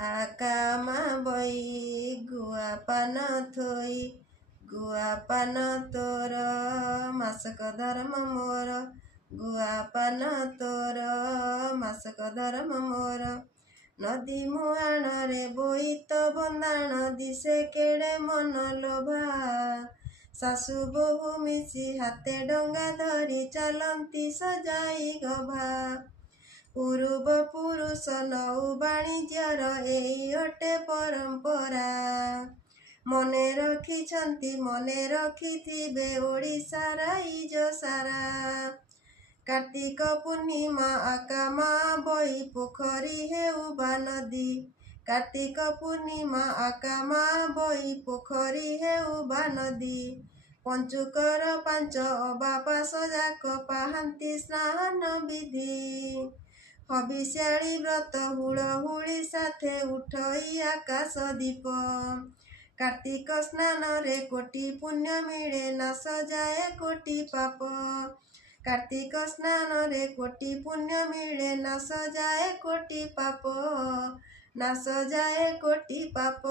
आकामा बई गुआ पान थोई गुआ पान तोर मासक धर्म मोर गुआ पान तोर मासक धर्म मोर नदी मुहाण रे बोईत बंदाण दिसे केड़े मन लोभा सासु बोहू मिसी हाथे डंगा धरी चलती सजाई गभा पूर्व पुरुष नौ बाणिज्यर एई अटे परंपरा मने रखिछंती मने रखिथिबे ओडिशा राइज सारा कार्तिक पूर्णिमा आकामा बई पोखरी हेउबा नदी कार्तिक पूर्णिमा आकामा बई पोखरी हेउबा नदी पंचुकर पांच अबापास जाक पाहांती स्नान विधि हबिष्याळी व्रत हुड़हुड़ी साथे उठई आकाश दीप कार्तिक स्नान रे कोटि पुण्य मिले नाश जाए कोटि पाप कार्तिक स्नान रे कोटि पुण्य मिले नाश जाए कोटि पाप नाश जाए कोटि पाप।